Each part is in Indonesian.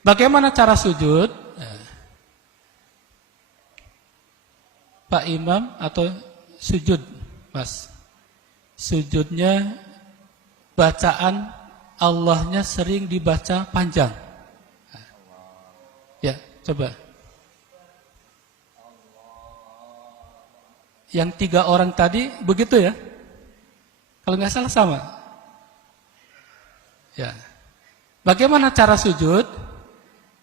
Bagaimana cara sujud? Pak Imam atau sujud, Mas? Sujudnya bacaan Allahnya sering dibaca panjang. Ya, coba. Yang 3 orang tadi begitu ya? Kalau nggak salah sama. Ya. Bagaimana cara sujud?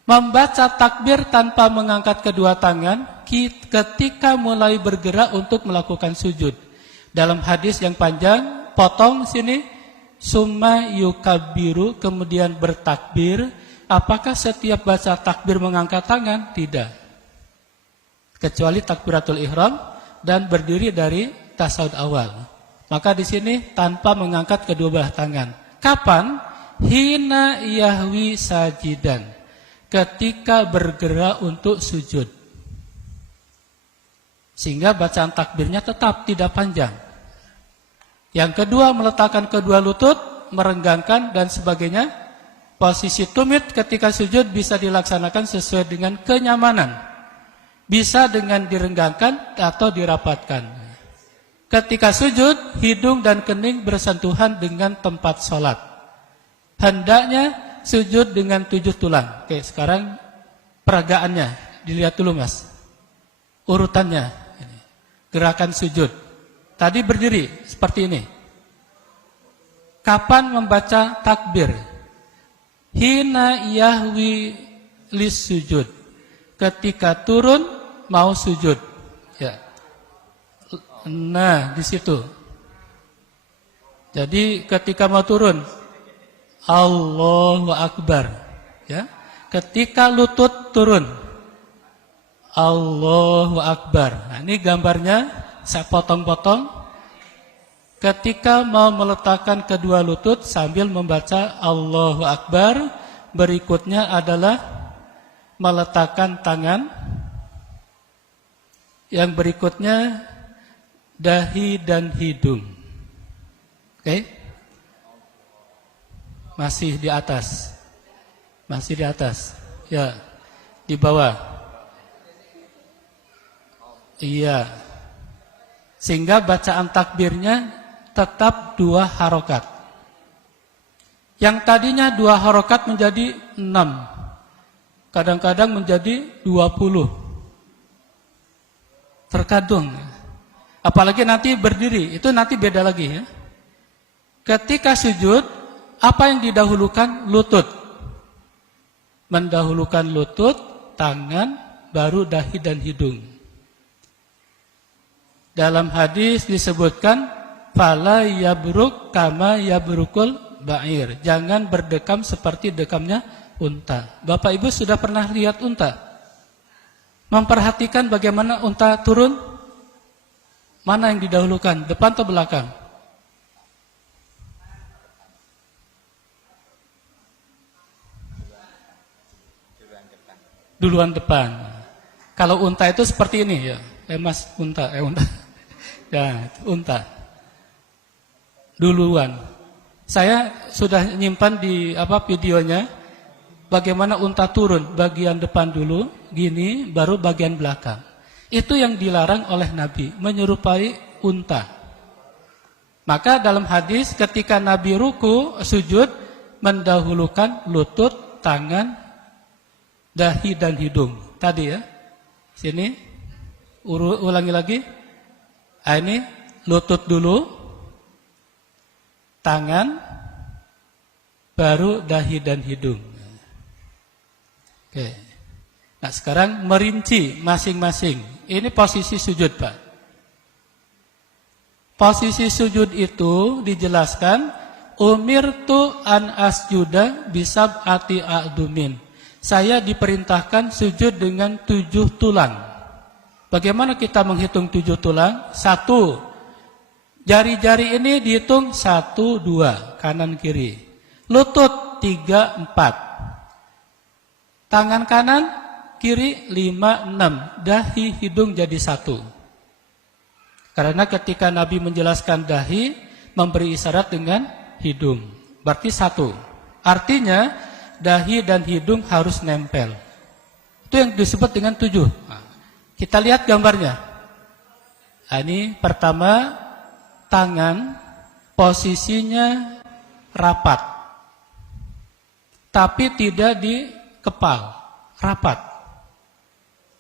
Membaca takbir tanpa mengangkat kedua tangan ketika mulai bergerak untuk melakukan sujud. Dalam hadis yang panjang, potong sini, summa yukabbiru, kemudian bertakbir. Apakah setiap baca takbir mengangkat tangan? Tidak. Kecuali takbiratul ihram dan berdiri dari tasyahud awal. Maka di sini tanpa mengangkat kedua belah tangan. Kapan? Hina yahwi sajidan. Ketika bergerak untuk sujud. Sehingga bacaan takbirnya tetap tidak panjang. Yang kedua, meletakkan kedua lutut, merenggangkan dan sebagainya. Posisi tumit ketika sujud bisa dilaksanakan sesuai dengan kenyamanan. Bisa dengan direnggangkan atau dirapatkan. Ketika sujud, hidung dan kening bersentuhan dengan tempat sholat. Hendaknya sujud dengan 7 tulang. Oke, sekarang peragaannya dilihat dulu, Mas. Urutannya. Gerakan sujud. Tadi berdiri seperti ini. Kapan membaca takbir? Hina yahwi lis sujud. Ketika turun mau sujud. Ya. Nah, di situ. Jadi ketika mau turun, Allahu Akbar. Ya. Ketika lutut turun, Allahu Akbar. Nah, ini gambarnya saya potong-potong. Ketika mau meletakkan kedua lutut sambil membaca Allahu Akbar, berikutnya adalah meletakkan tangan. Yang berikutnya dahi dan hidung. Oke? Masih di atas. Masih di atas. Ya. Di bawah. Iya. Sehingga bacaan takbirnya tetap 2 harokat. Yang tadinya 2 harokat menjadi 6. Kadang-kadang menjadi 20. Terkadang. Apalagi nanti berdiri. Itu nanti beda lagi ya. Ketika sujud, apa yang didahulukan? Lutut. Mendahulukan lutut, tangan, baru dahi dan hidung. Dalam hadis disebutkan, fala yabruk kama yabrukul ba'ir. Jangan berdekam seperti dekamnya unta. Bapak Ibu sudah pernah lihat unta? Memperhatikan bagaimana unta turun? Mana yang didahulukan, depan atau belakang? Duluan depan. Kalau unta itu seperti ini ya. Mas, unta. Ya, unta. Duluan. Saya sudah nyimpan di videonya. Bagaimana unta turun, bagian depan dulu, gini, baru bagian belakang. Itu yang dilarang oleh Nabi, menyerupai unta. Maka dalam hadis ketika Nabi ruku, sujud, mendahulukan lutut, tangan, dahi dan hidung. Tadi ya. Sini. Ulangi lagi. Ini lutut dulu. Tangan. Baru dahi dan hidung. Oke. Nah, sekarang merinci masing-masing. Ini posisi sujud, Pak. Posisi sujud itu dijelaskan umirtu an asjuda bisab'ati a'dumin. Saya diperintahkan sujud dengan 7 tulang. Bagaimana kita menghitung 7 tulang? 1. Jari-jari ini dihitung 1, 2, kanan kiri. Lutut 3, 4. Tangan kanan, kiri 5, 6. Dahi, hidung jadi 1. Karena ketika Nabi menjelaskan dahi, memberi isyarat dengan hidung. Berarti 1. Artinya, dahi dan hidung harus nempel. Itu yang disebut dengan 7. Nah, kita lihat gambarnya. Nah, ini pertama, tangan posisinya rapat, tapi tidak di kepal, rapat.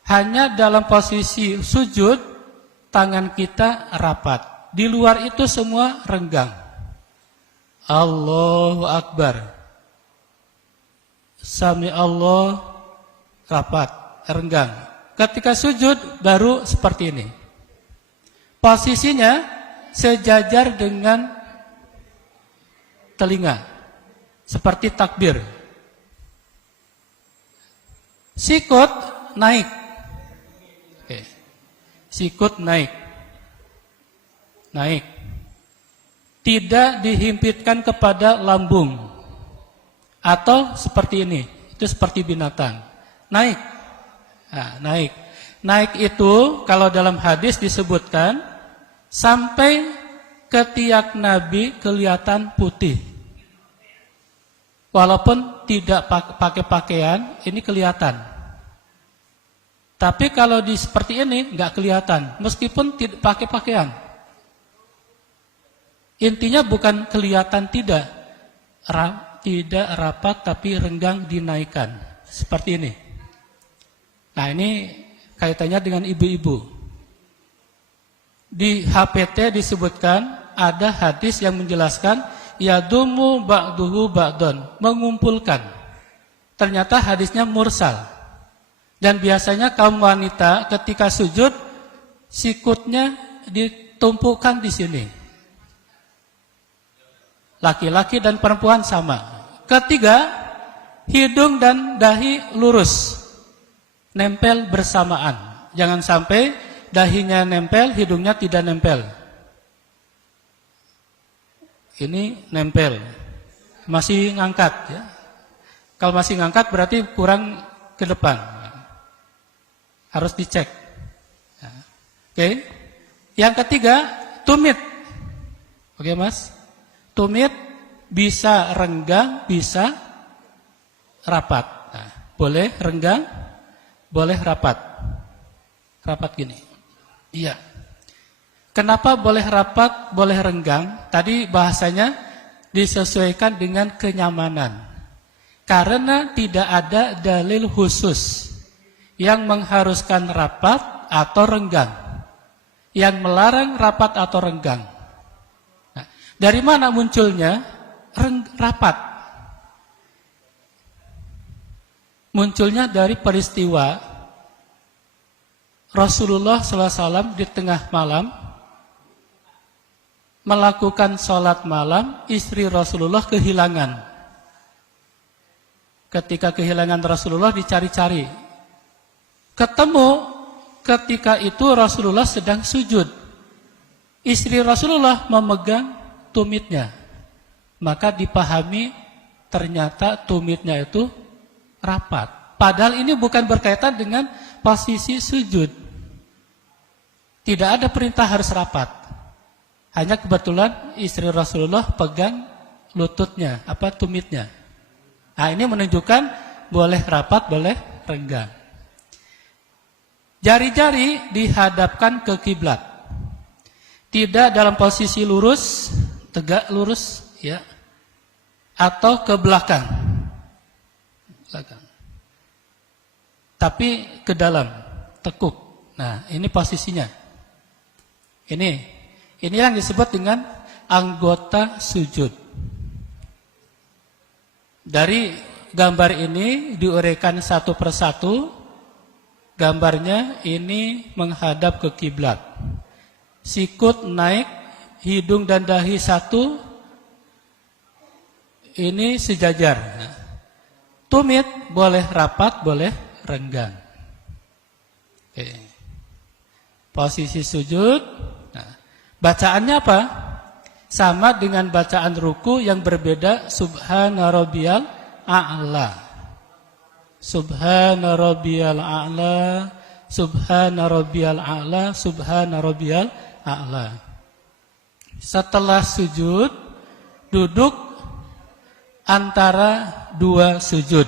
Hanya dalam posisi sujud, tangan kita rapat. Di luar itu semua renggang. Allahu Akbar. Sami Allah, rapat, renggang. Ketika sujud baru seperti ini. Posisinya sejajar dengan telinga, seperti takbir. Sikut naik. Oke. Sikut naik. Naik. Tidak dihimpitkan kepada lambung. Atau seperti ini, itu seperti binatang. Naik. Nah, naik. Naik itu kalau dalam hadis disebutkan sampai ketiak Nabi kelihatan putih. Walaupun tidak pakai pakaian, ini kelihatan. Tapi kalau seperti ini nggak kelihatan, meskipun tidak pakai pakaian. Intinya bukan kelihatan tidak rapat tapi renggang dinaikkan. Seperti ini. Nah, ini kaitannya dengan ibu-ibu. Di HPT disebutkan ada hadis yang menjelaskan yadumu ba'duhu ba'don, mengumpulkan. Ternyata hadisnya mursal. Dan biasanya kaum wanita ketika sujud sikutnya ditumpukan di sini. Laki-laki dan perempuan sama. Ketiga, hidung dan dahi lurus, nempel bersamaan. Jangan sampai dahinya nempel, hidungnya tidak nempel. Ini nempel, masih ngangkat ya. Kalau masih ngangkat berarti kurang ke depan. Harus dicek. Ya. Oke. Yang ketiga, tumit. Oke, Mas. Tumit bisa renggang, bisa rapat. Nah, boleh renggang, boleh rapat. Rapat gini. Iya. Kenapa boleh rapat, boleh renggang? Tadi bahasanya disesuaikan dengan kenyamanan. Karena tidak ada dalil khusus yang mengharuskan rapat atau renggang, yang melarang rapat atau renggang. Nah, dari mana munculnya rapat? Munculnya dari peristiwa Rasulullah SAW di tengah malam melakukan sholat malam, istri Rasulullah kehilangan. Ketika kehilangan Rasulullah dicari-cari. Ketemu ketika itu Rasulullah sedang sujud. Istri Rasulullah memegang tumitnya. Maka dipahami ternyata tumitnya itu rapat. Padahal ini bukan berkaitan dengan posisi sujud. Tidak ada perintah harus rapat. Hanya kebetulan istri Rasulullah pegang lututnya, tumitnya. Nah, ini menunjukkan boleh rapat, boleh renggang. Jari-jari dihadapkan ke kiblat. Tidak dalam posisi lurus, tegak lurus, ya, atau ke belakang. Tapi ke dalam, tekuk. Nah, ini posisinya. Ini yang disebut dengan anggota sujud. Dari gambar ini diuraikan satu persatu. Gambarnya ini menghadap ke kiblat. Sikut naik, hidung dan dahi satu. Ini sejajar. Tumit boleh rapat, boleh renggang. Oke. Posisi sujud. Nah, bacaannya apa? Sama dengan bacaan ruku yang berbeda. Subhana rabbiyal a'la. Subhana rabbiyal a'la. Subhana rabbiyal a'la. Subhana rabbiyal a'la. Setelah sujud, duduk antara dua sujud.